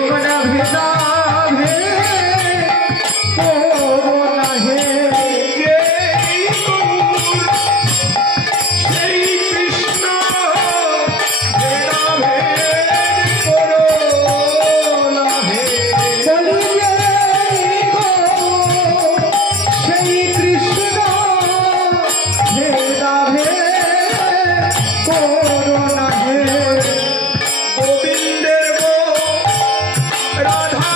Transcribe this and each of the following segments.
তোমরা ভেদা রাধা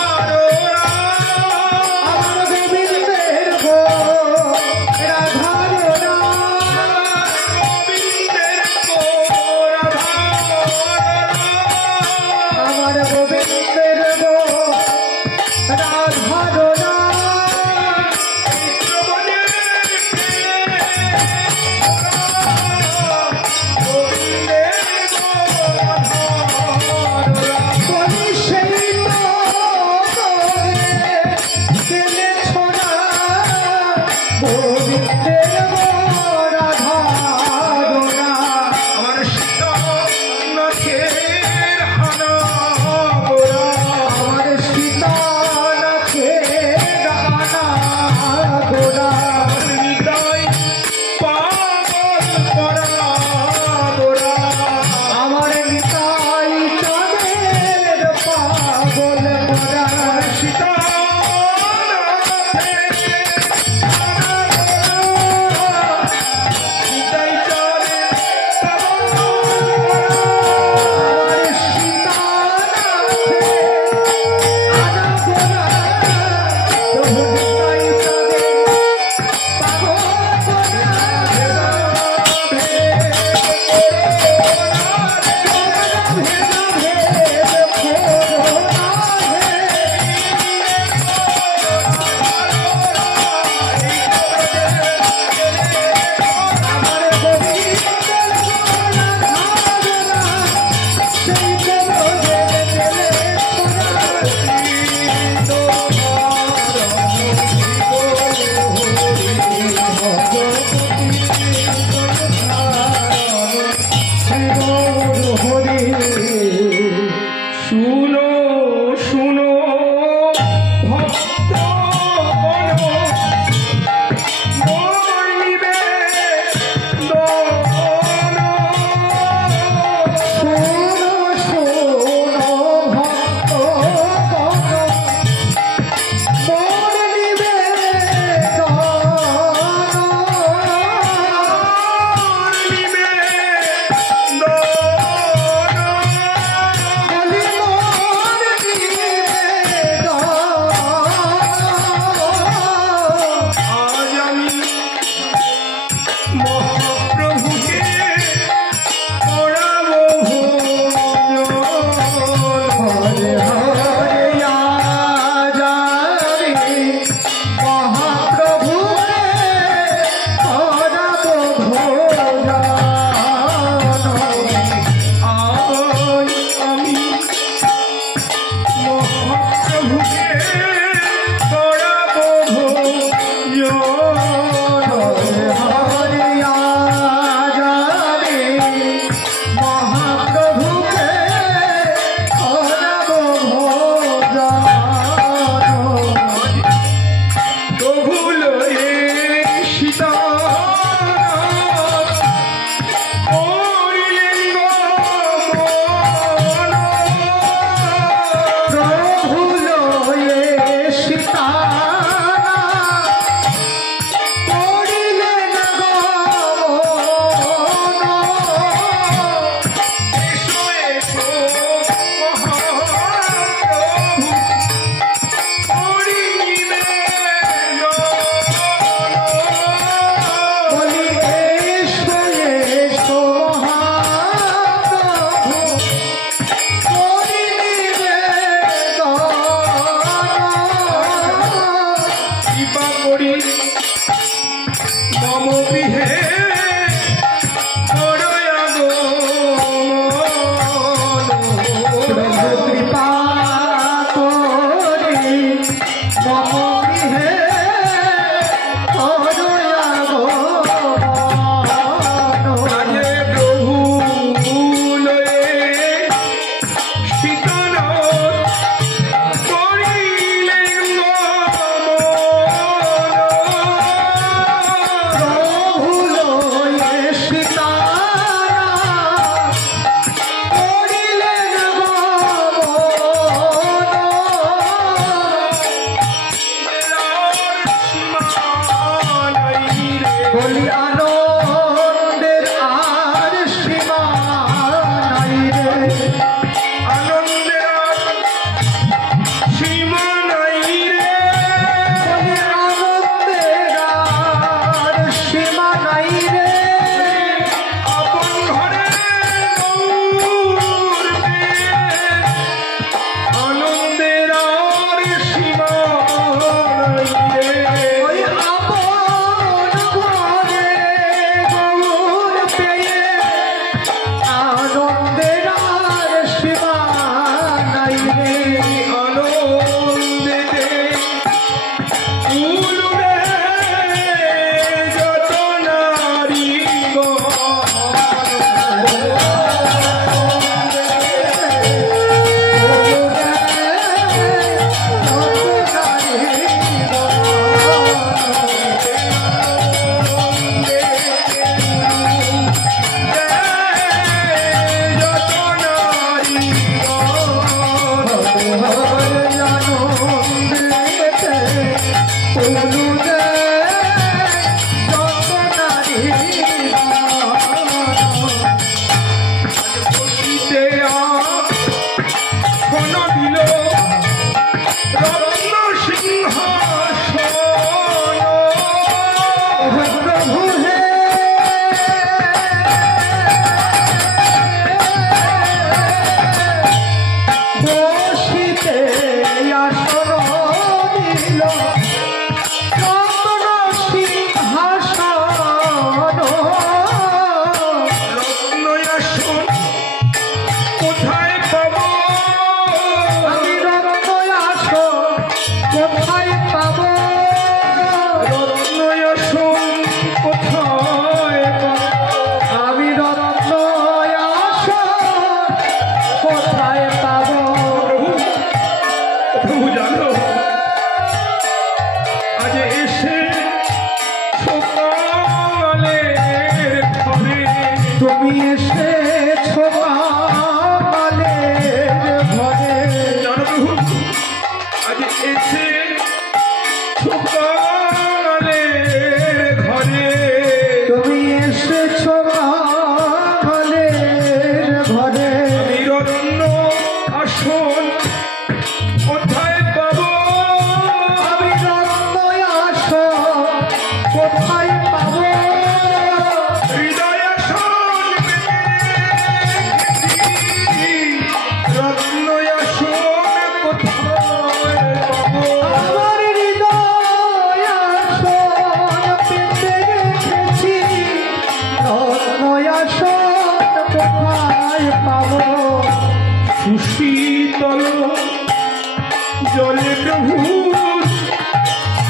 জলে প্রভু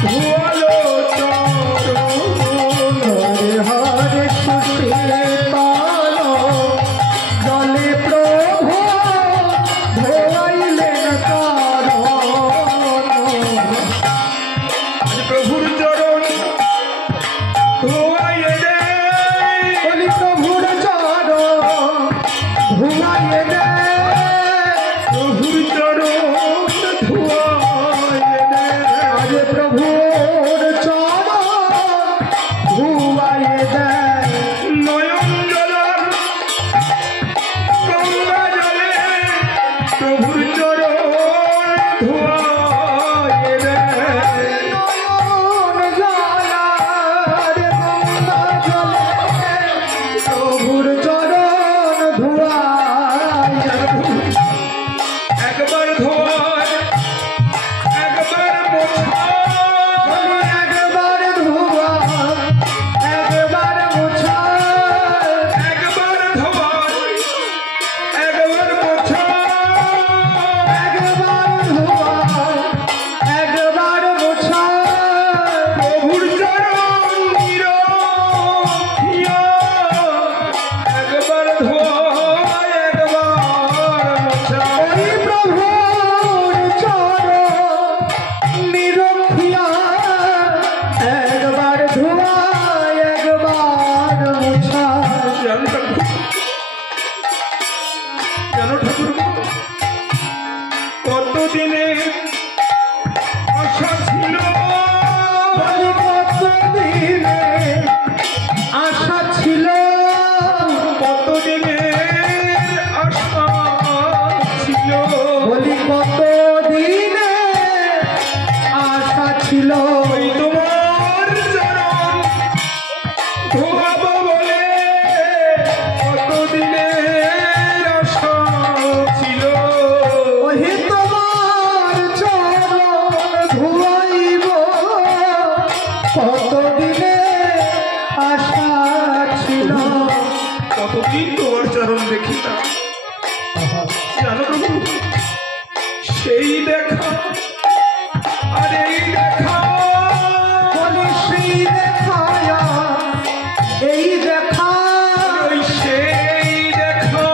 ধোয়ালো চরণ হরে হরে ছুটে পালো জলে প্রভু ধোয়াইলেন চরণ। প্রভুর চরণ ধোয়াইয়ে দে বলি প্রভুর চরণ ধোয়াইয়ে দে প্রভুর চরণ ধোয়াইয়ে দে আরে প্রভুর চরণ ধোয়াইয়ে দে নয়ন জলার গঙ্গা জলে প্রভুর চরণ ধোয়াইয়ে দে নয়ন জলার গঙ্গা জলে প্রভুর চরণ ধোয়াইয়ে দে। একবার ধোয়ায় একবার মোছা একবার ধোয়া একবার মোছা একবার ধোয়ায় একবার মোছা একবার ধোয়া একবার মোছা প্রভুর চরণ নিরখিয়া একবার ধোয়ায় একবার মোছা ওই প্রভুর চরণ নিরখিয়া একবার ধোয়া একবার মোছা। জানো ঠাকুর কতদিনে আশা ছিল বলি কতদিনে আশা ছিল কতদিনের আশা ছিল বলি কতদিনে আশা ছিল ওই তোমার চরণ ধোয়াবো বলে কতদিনের আশা ছিল ওহে তোমার চরণ ধুয়াইব কতদিনে আশা ছিল। কতদিন তোমার চরণ দেখি না জানো প্রভু সেই দেখা আর এই দেখা বলি সেই দেখায়া এই দেখা ওই সেই দেখা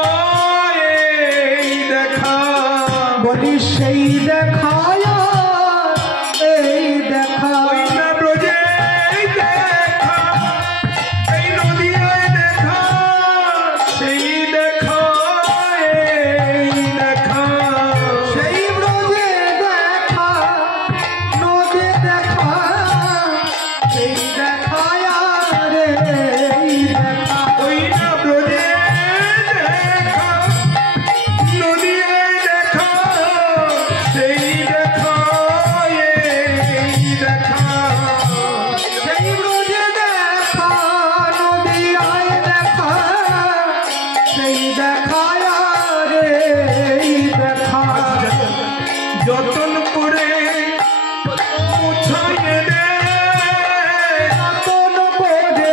এই দেখা বলি সেই দেখায়া এই দেখা ওই না ব্রজে দেখা এই নদিয়ায় দেখা সেই দেখা এই দেখা সেই ব্রজে দেখা নদী দেখা সেই দেখায়া রে এই দেখা ওই না ব্রজে দেখা নদিয়ায় দেখা সেই দেখা এই দেখা সেই ব্রজে দেখা নদী আয় দেখা সেই দেখায়া রে এই দেখা যতন করে মুছাইয়ে দে যতন করে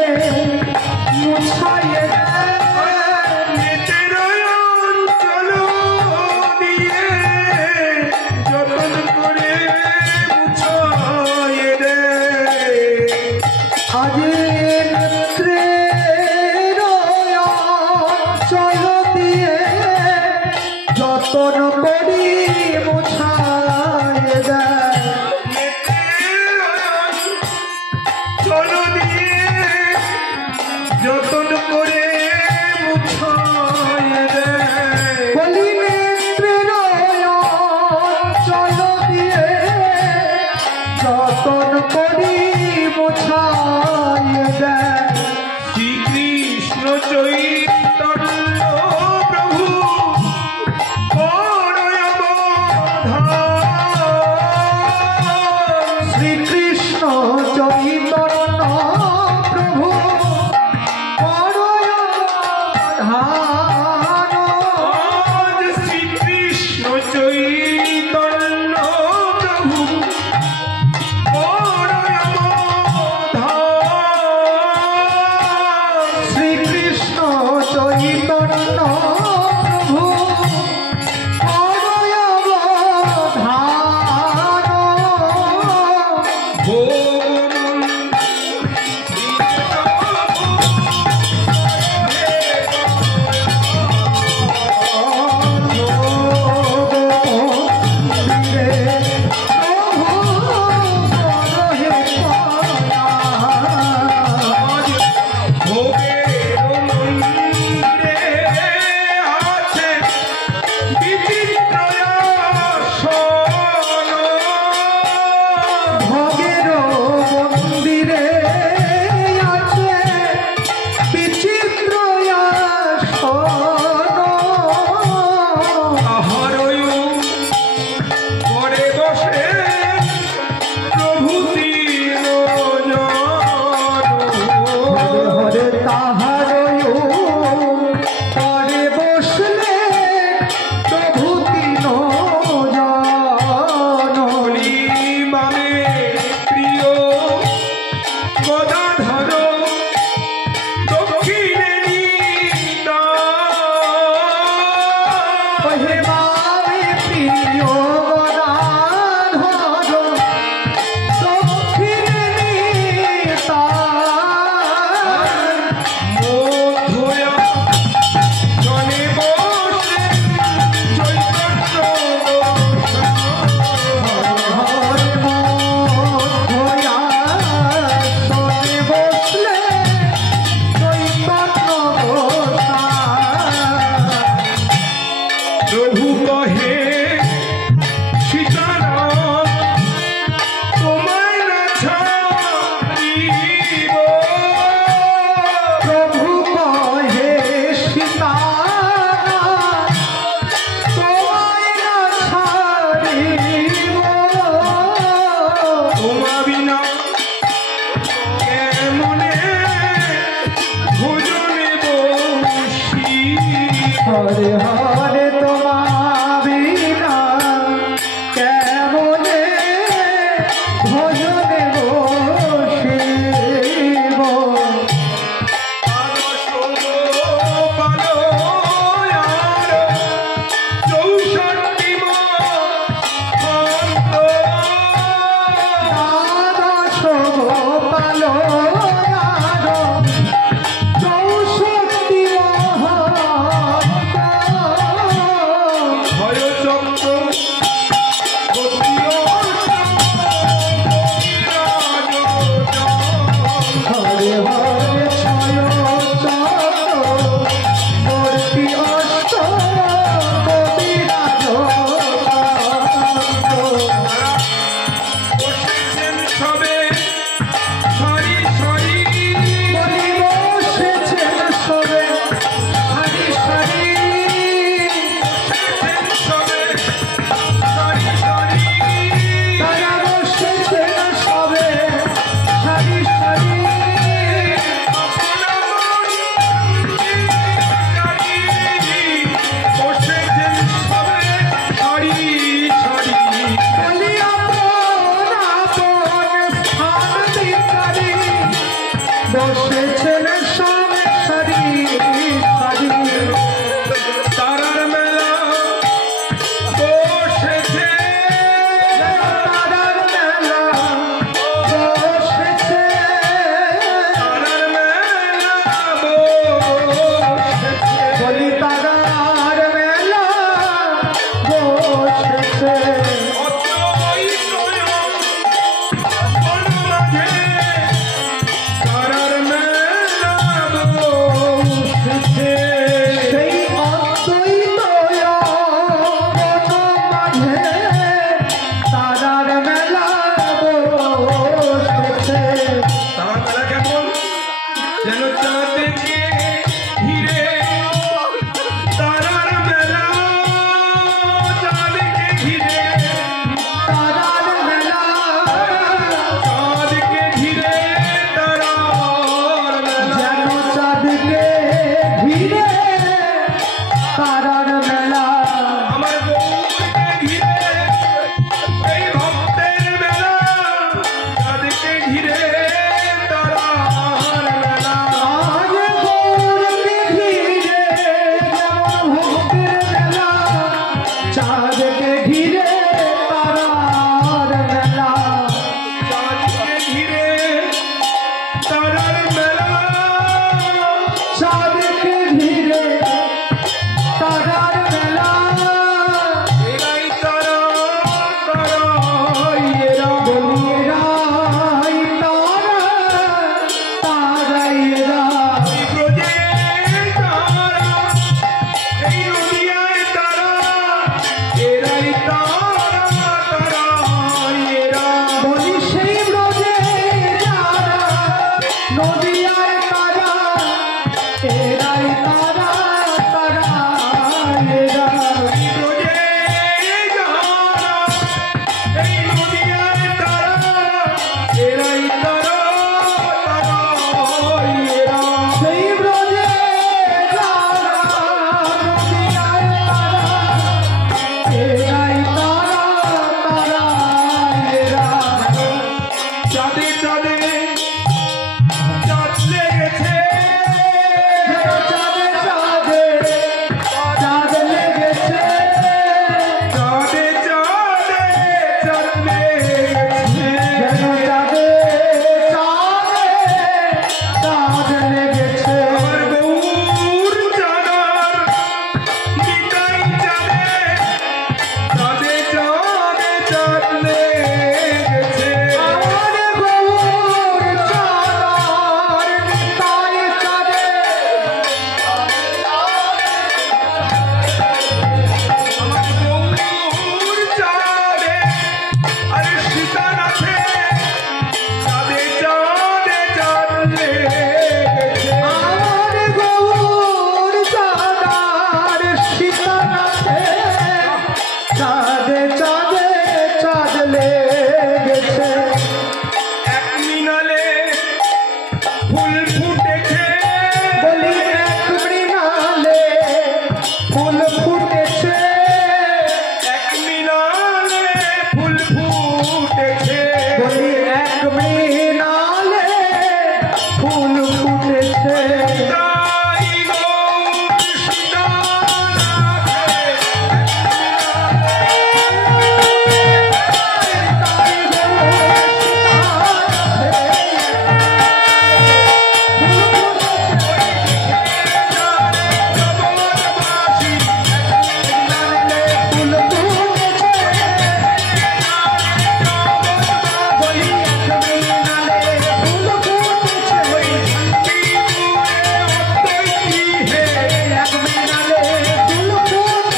মুছাইয়ে দে নেতের অঞ্চল দিয়ে যতন করে মুছাইয়ে দে আজি নেত্রের চল দিয়ে যতন করি মুছাইয়ে দেয় নেতের অঞ্চল দিয়ে যতন করে মুছাইয়ে দে বলি নেত্রের চল দিয়ে যতন করি মুছাইয়ে দেয় শ্রীকৃষ্ণ চৈতন্য প্রভু বড় অবধান। শ্রীকৃষ্ণ চৈতন্য প্রভু ধান আজ শ্রীকৃষ্ণ চৈতন্য প্রভু বড় অবধান। চাঁদ লেগেছে। আমার গৌর চাঁদার নিতাই চাঁদে আমার গৌর চাঁদে আরে সীতানাথে চাঁদে চাঁদে চাঁদ লেগেছে। আমার গৌর চাঁদার সীতানাথে চাঁদে চাঁদে চাঁদ লেগেছে। এক মিনালে ফুল ফুটেছে। বলি এক মৃণালে ফুল ফুটেছে। এক মিনালে ফুল ফুটেছে। বলি এক মৃণালে ফুল ফুটেছে। তাই গৌর সীতানাথে তাই গৌর জগৎবাসী ফুল ফুটেছে। বলি এক মৃণালে ফুল ফুটেছে। এক মৃণালে ফুল ফুটেছে।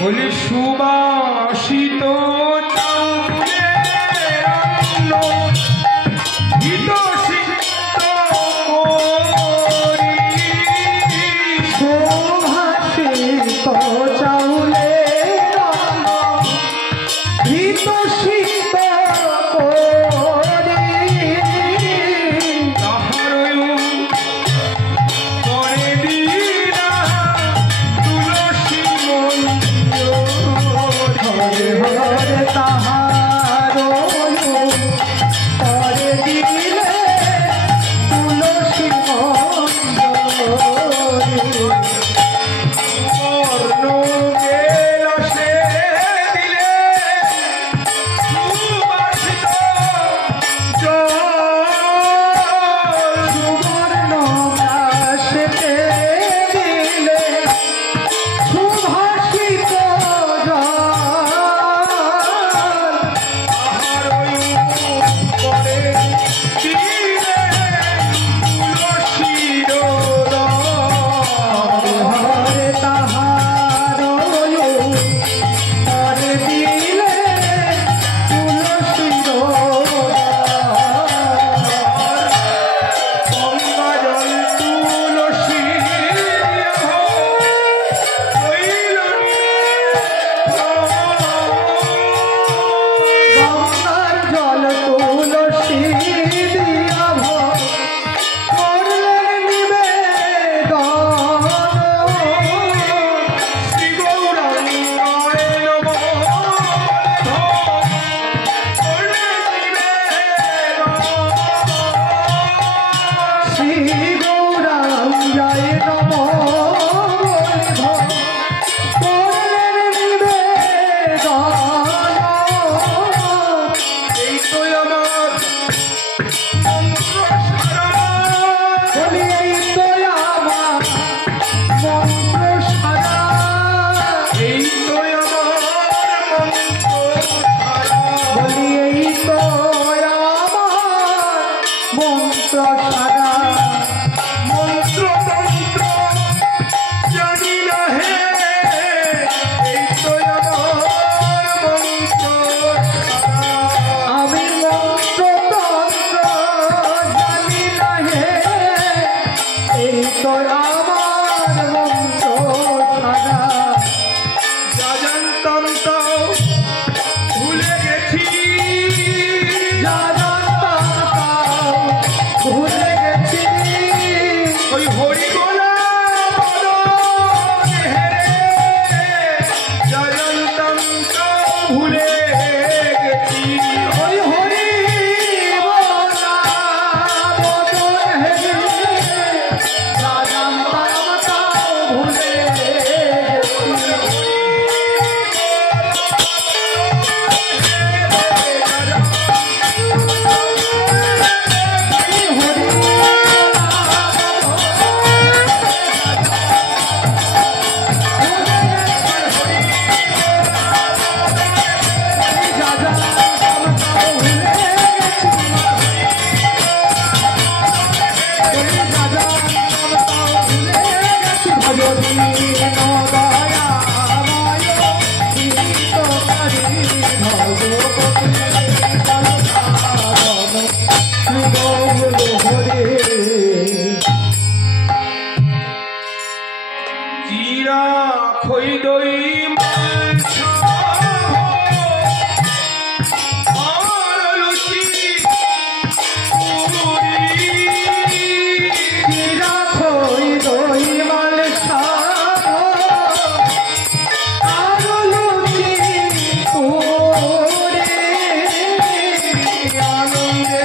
বলি সুবাসিত চাউলের অন্ন হিত সিক্ত করি। সুভাষিত চাউলে হিত শীত করি। তাহারও করে দিলা তুলসী মঞ্জরি। হরে হরে তাহার করে দিলে তুলসী মঞ্জরি। বর্ণ গেলাসে দিলে সুবাসিত জল। সুবর্ণ দাসতে দিলে সুভাষিত জল। তাহারও করে দিলে তুলসীর রস। হরে তাহার করে দিলে তুলসীর গঙ্গা জল তুলসী গঙ্গার জল তুলসী দিয়া করলে নিবেদন। শ্রী গৌরাঙ্গায় নমঃ বলে নিবেদন। শ্রী গৌরাঙ্গায় নমঃ করলেন নিবেদন। এই তো আমার মন্ত্র সারা। বলি এই তো আমার মন্ত্র সারা। এই তো আমার মন্ত্র সারা। বলি এই তো আমার মন্ত্র সারা। মন্ত্রতন্ত্র জানি না হে। এই তো আমার মন্ত্র সারা। আমি মন্ত্র তন্ত্র জানি না হে। এই তো আমার মন্ত্র সারা। যা জানতাম তাও ভুলে গেছি। যা জানতাম তাও ভুলে গেছি। ওই হরিগোলা বদনে হেরে যা জানতাম তাও ভুলে গেছি। ওই হরি বলা বদন হেরে যা জানতাম তাও ভুলে গেছি। ঘরে চিরা খই দই মাছা আর লুচি পুরি চিরা খই দই মালসা আর লুচি পুরি আনন্দে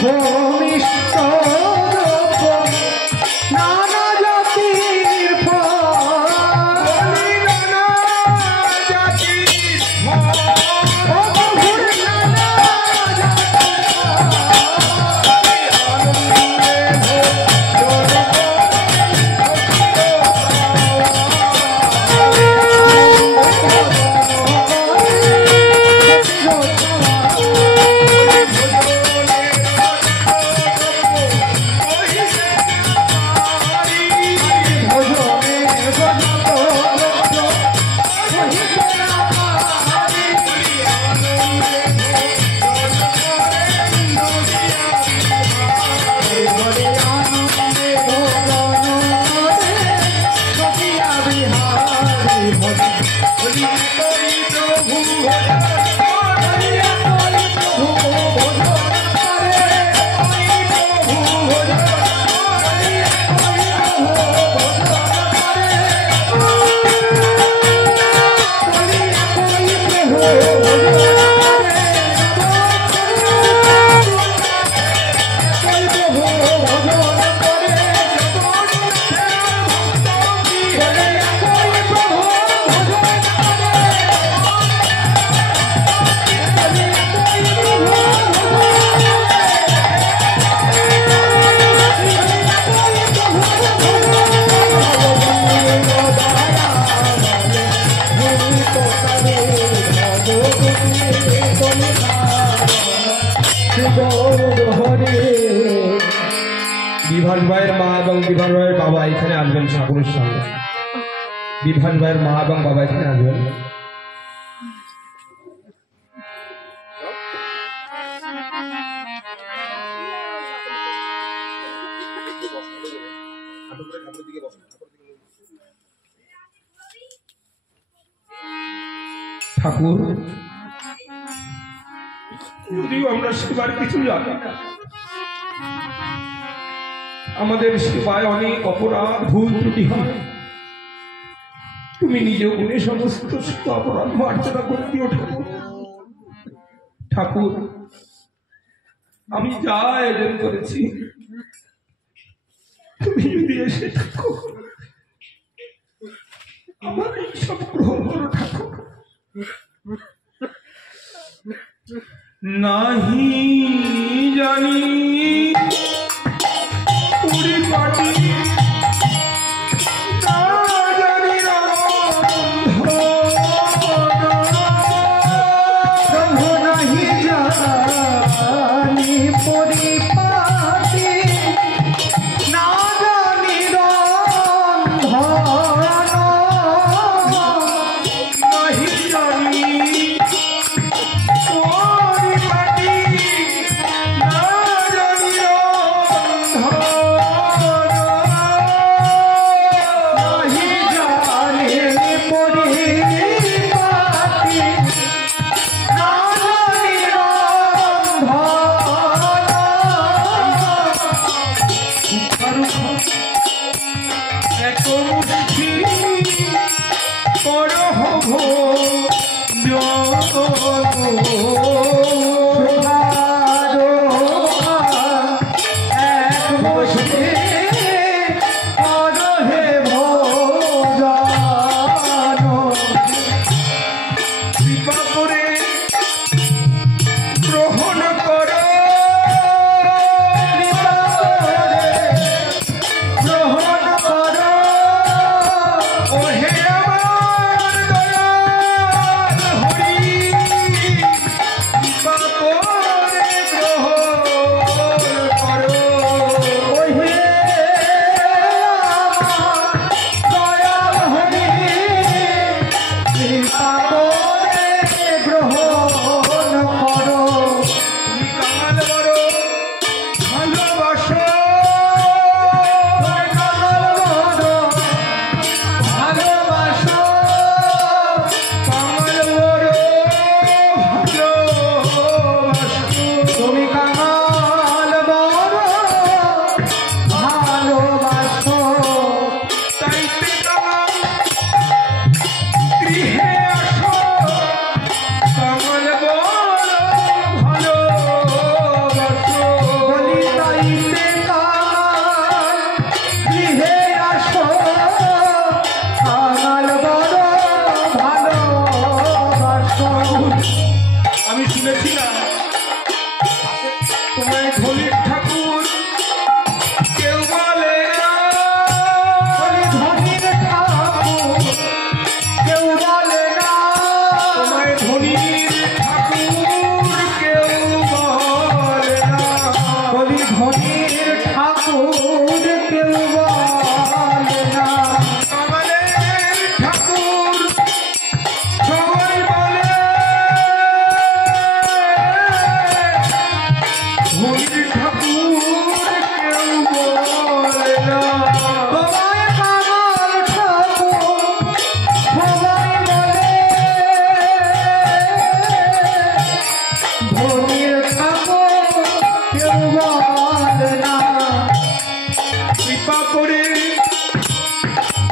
ভূমিষ্ঠ দ্রব্য নানা জাতির ফল নানা জাতির ফল ও প্রভুর নানা জাতির বিভাস ভাইয়ের মা এবং বিভাস ভাইয়ের বাবা এখানে আসবেন ঠাকুরের সঙ্গে। বিভাস ভাইয়ের মা এবং বাবা এখানে আসবেন। ঠাকুর, যদিও আমরা সেবার কিছু জানি না, আমাদের সেবায় অনেক অপরাধ ভুল ত্রুটি হয়, তুমি নিজে গুণে সমস্ত অপরাধ মার্জনা করে দিও ঠাকুর। ঠাকুর, আমি যা আয়োজন করেছি তুমি যদি এসে থাকো আমার এই সব গ্রহণ করো ঠাকুর। নাহি জানি পুরি পাটি না জানি প্রভু নাহি জানি পরিপাটি না জানি রন্ধন নাহি জানি পুরি পাটি না জানি নাহি জানি পরিপাটি না জানি রন্ধন ভুলির ঠাকুর কেউ বলে না। তোমায় পাগল ঠাকুর সবাই বলে, ভুলির ঠাকুর কেউ বলে না। কৃপা করে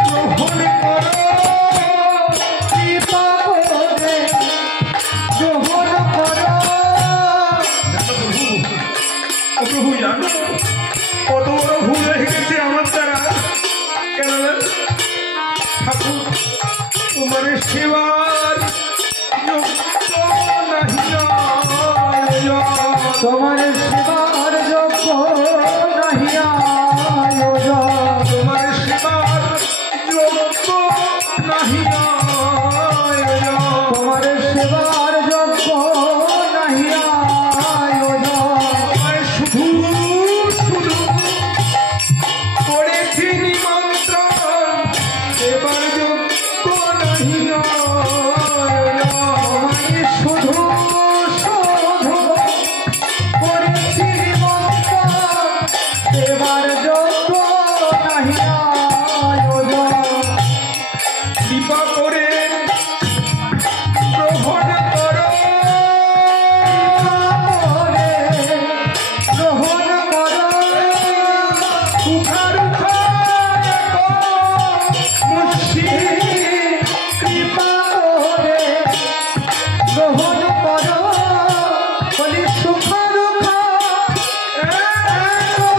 গ্রহণ করো, কৃপা করে গ্রহণ করো। ও প্রভু জানো কত বড় ভুল হয়ে গেছে আমার দ্বারা। কেন ঠাকুর তোমার সেবার যোগ্য নাহি আয়োজন। তোমার সেবার যোগ্য নাহি আয়োজন। তোমার সেবার যোগ্য নাহি আয়োজন। তোমার সেবার যোগ্য নাহি আয়োজন। তোমায় শুধু শুধু করেছি নিমন্ত্রণ, সেবার যোগ্য নাহি আয়োজন। তোমায় শুধু শুধু করেছি নিমন্ত্রণ, সেবার যোগ্য নাহি আয়োজন। কৃপা করে গ্রহণ করো, গ্রহণ করো। সুখারুখ মুর্শিদ। কৃপা করে গ্রহণ করো। বলি সুখ দুঃখ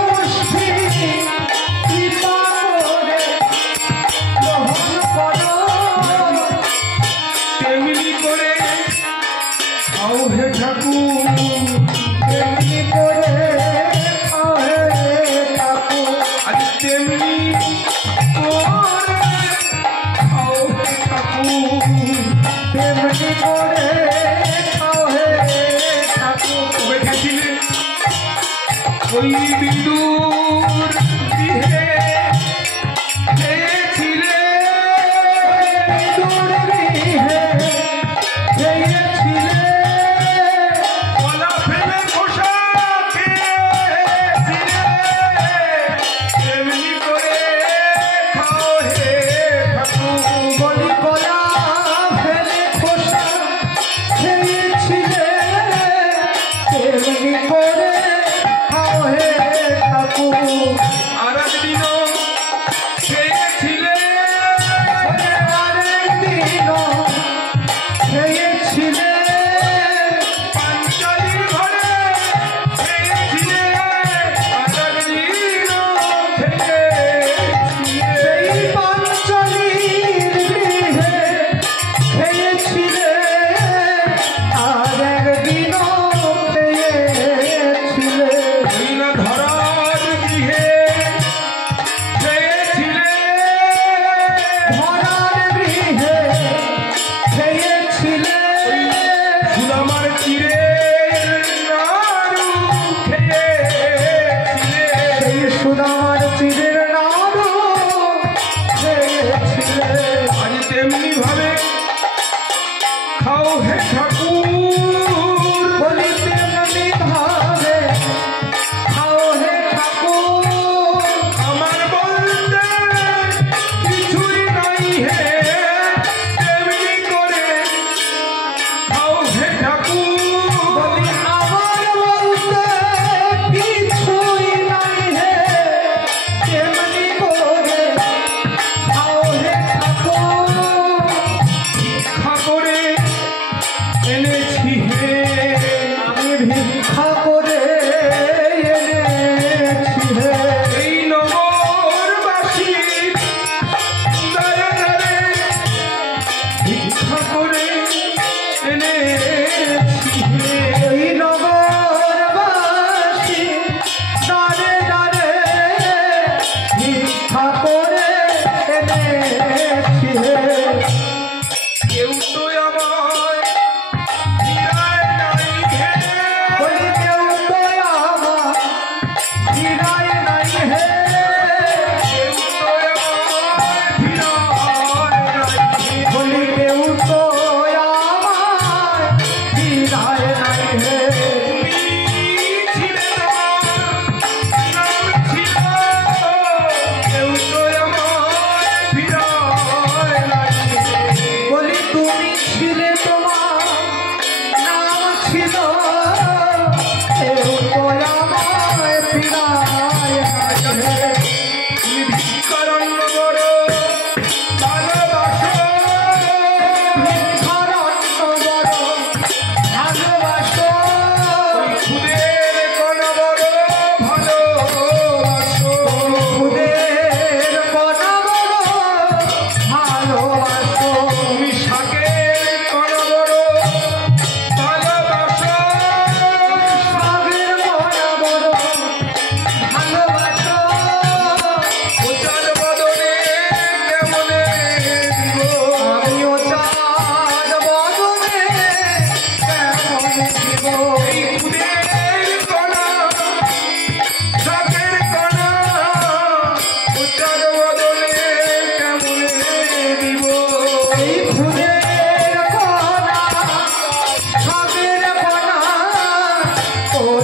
মুষ্টি, কৃপা করে গ্রহণ করো। তেমনি করে খাও হে ঠাকুর, তেমনি করে খাও হে ঠাকুর। আজ তেমনি করে খাও হে ঠাকুর। তেমনি করে খাও হে ঠাকুর। কবে গেছিলে ওই বিন্দুর গৃহে, খেয়েছিলে বিন্দুর গৃহে খেয়েছিলে। কলা ফেলে খোসা খেয়েছিলে। তেমনি করে খাও হে ঠাকুর। বলি কলা ফেলে খোসা খেয়েছিলে। তেমনি করে খাও হে ঠাকুর। আর একদিনও খেয়েছিলে আরেকদিনও খেয়েছিলে। পাঞ্চালির ঘরে, খেয়েছিলে আর একদিনও খেয়েছিলে। সেই পাঞ্চলির গৃহে খেয়েছিলে। আর একদিনও খেয়েছিলে। হরিণা ধরার গৃহে খেয়েছিলে। ধরার গৃহে খেয়েছিলে। সুদামার তীরে নাড়ু খেয়েছিলে। সেই সুদামার তীরের নাড়ু খেয়েছিলে। আজ তেমনি ভাবে খাও হে ঠাকুর। বলি তেমনি ভাবে খাও হে ঠাকুর। আমার বলতে কিছুই নাই হে, তেমনি করে খাও হে ঠাকুর। বলি আমার বলতে কিছুই নাই হে,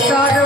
তার